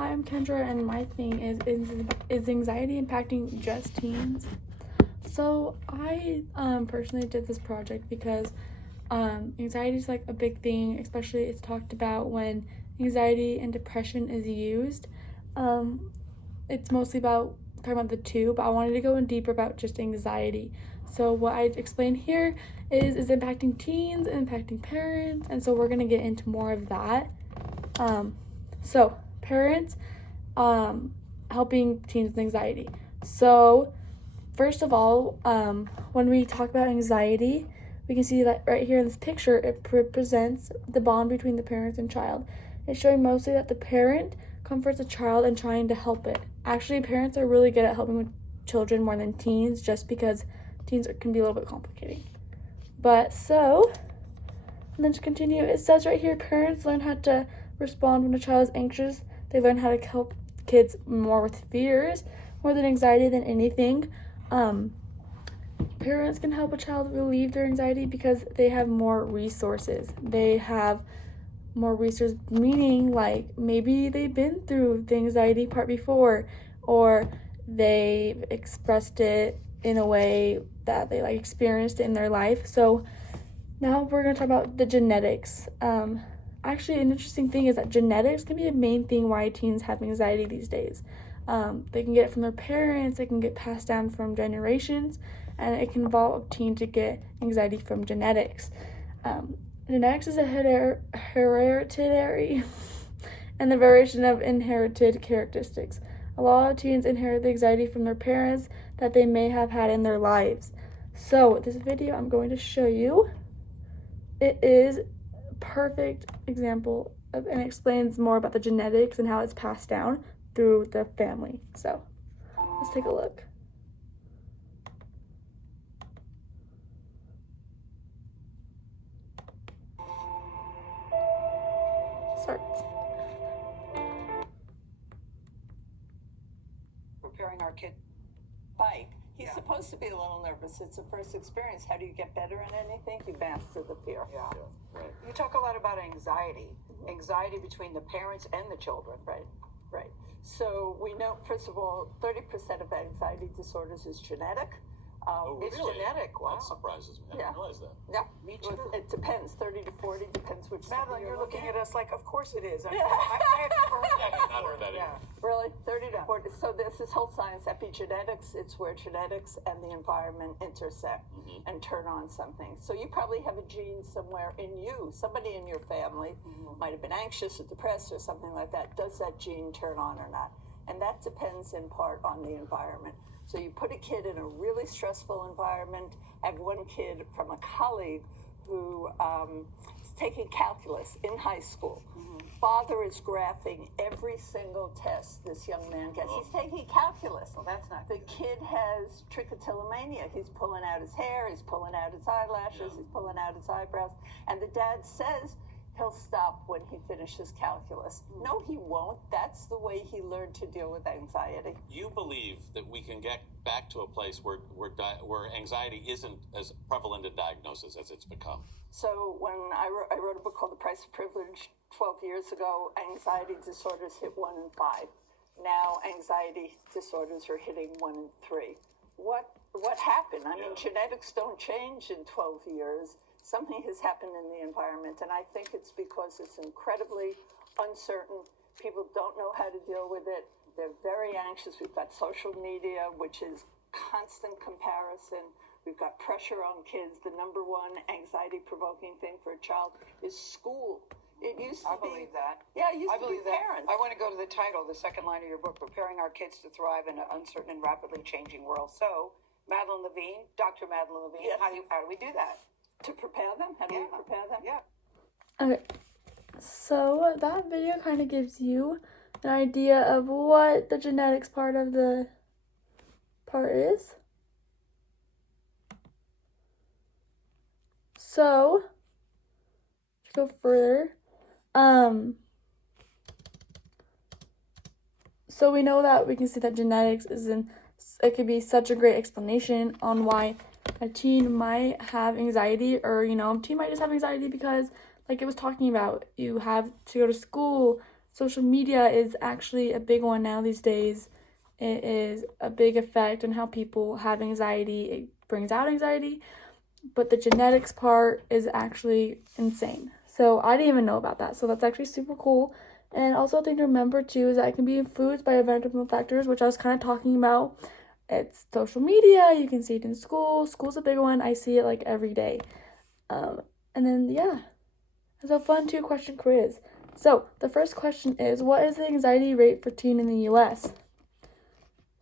Hi, I'm Kendra, and my thing is anxiety impacting just teens? So I personally did this project because anxiety is like a big thing, especially it's talked about when anxiety and depression is used. It's mostly about talking about the two, but I wanted to go in deeper about just anxiety. So what I explained here is impacting teens, impacting parents, and so we're gonna get into more of that. So parents helping teens with anxiety. So first of all, when we talk about anxiety, we can see that right here in this picture, it represents the bond between the parents and child. It's showing mostly that the parent comforts the child and trying to help it. Actually, parents are really good at helping with children more than teens, just because teens can be a little bit complicating. But so, and then to continue, it says right here, parents learn how to respond when a child is anxious. They learn how to help kids more with fears, more than anxiety than anything. Parents can help a child relieve their anxiety because they have more resources. They have more resources, meaning like maybe they've been through the anxiety part before, or they've expressed it in a way that they like experienced it in their life. So now we're going to talk about the genetics. Actually, an interesting thing is that genetics can be a main thing why teens have anxiety these days. They can get it from their parents, it can get passed down from generations, and it can involve a teen to get anxiety from genetics. Genetics is a hereditary and the variation of inherited characteristics. A lot of teens inherit the anxiety from their parents that they may have had in their lives. So this video I'm going to show you, it is a perfect example of, and explains more about the genetics and how it's passed down through the family. So let's take a look. Starts. Preparing our kid bike. He's supposed to be a little nervous. It's a first experience. How do you get better in anything? You master the fear. Right. You talk a lot about anxiety between the parents and the children. Right. So we know, first of all, 30% of anxiety disorders is genetic. It's genetic. Wow. That surprises me. I didn't realize that. Yeah. Me too. It depends. 30 to 40 depends which study Madeline, you're looking at. at us like, of course it is. I had never heard that Not heard that before. either. Really? 30 to 40. So there's this whole science, epigenetics. It's where genetics and the environment intersect and turn on something. So you probably have a gene somewhere in you. Somebody in your family might have been anxious or depressed or something like that. Does that gene turn on or not? And that depends in part on the environment. So you put a kid in a really stressful environment. I have one kid from a colleague who is taking calculus in high school. Father is graphing every single test this young man gets. He's taking calculus. Well, that's not The kid has trichotillomania. He's pulling out his hair, he's pulling out his eyelashes, he's pulling out his eyebrows. And the dad says he'll stop when he finishes calculus. No, he won't. That's the way he learned to deal with anxiety. You believe that we can get back to a place where anxiety isn't as prevalent a diagnosis as it's become? So when I wrote a book called The Price of Privilege 12 years ago, anxiety disorders hit 1 in 5. Now anxiety disorders are hitting 1 in 3. What happened? I mean, genetics don't change in 12 years. Something has happened in the environment, and I think it's because it's incredibly uncertain. People don't know how to deal with it. They're very anxious. We've got social media, which is constant comparison. We've got pressure on kids. The number one anxiety-provoking thing for a child is school. It used to I believe that. Yeah, it used I to be believe that. parents. I want to go to the title, the second line of your book, Preparing Our Kids to Thrive in an Uncertain and Rapidly Changing World. So, Madeline Levine, Dr. Madeline Levine, Yes. how do we do that? To prepare them? How do you prepare them? Yeah. Okay, so that video kind of gives you an idea of what the genetics part of the part is. So, to go further, so we know that we can see that genetics it could be such a great explanation on why a teen might have anxiety, or a teen might just have anxiety because, like it was talking about, you have to go to school, social media is actually a big one now these days. It is a big effect on how people have anxiety. It brings out anxiety, but the genetics part is actually insane. So I didn't even know about that. So that's actually super cool. And also a thing to remember too is that it can be influenced by environmental factors, which I was kind of talking about. It's social media. You can see it in school. School's a big one. I see it like every day. And then, yeah, it's a fun 2-question quiz. So the first question is, what is the anxiety rate for teen in the U.S.?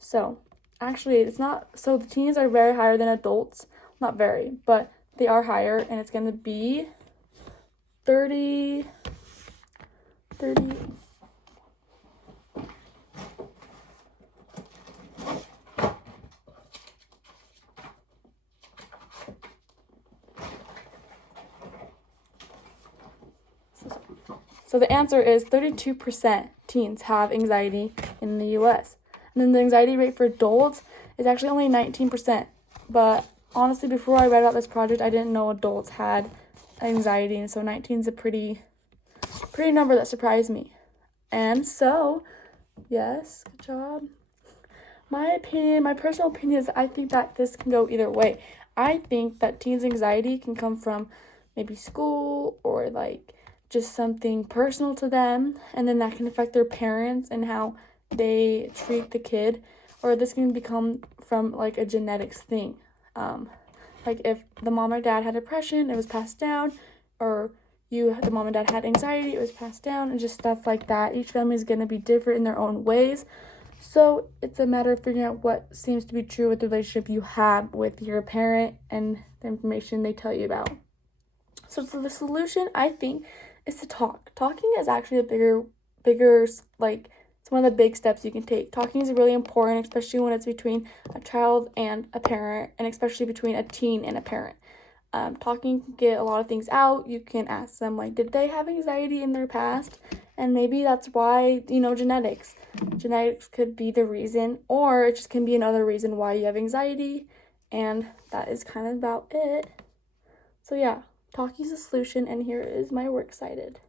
So actually, it's not. So the teens are very higher than adults. Not very, but they are higher, and it's going to be 30. So the answer is 32% teens have anxiety in the US. And then the anxiety rate for adults is actually only 19%. But honestly, before I read about this project, I didn't know adults had anxiety. And so 19 is a pretty number that surprised me. And so, yes, good job. My personal opinion is I think that this can go either way. I think that teens' anxiety can come from maybe school or like just something personal to them, and then that can affect their parents and how they treat the kid, or this can become from like a genetics thing. Like if the mom or dad had depression, it was passed down, or the mom and dad had anxiety, it was passed down, and just stuff like that. Each family is going to be different in their own ways. So it's a matter of figuring out what seems to be true with the relationship you have with your parent and the information they tell you about. So the solution, I think, is to talk. Talking is actually a bigger, like, it's one of the big steps you can take. Talking is really important, especially when it's between a child and a parent, and especially between a teen and a parent. Talking can get a lot of things out. You can ask them, like, did they have anxiety in their past? And maybe that's why, genetics. Genetics could be the reason, or it just can be another reason why you have anxiety. And that is kind of about it. So yeah, talking is a solution, and here is my works cited.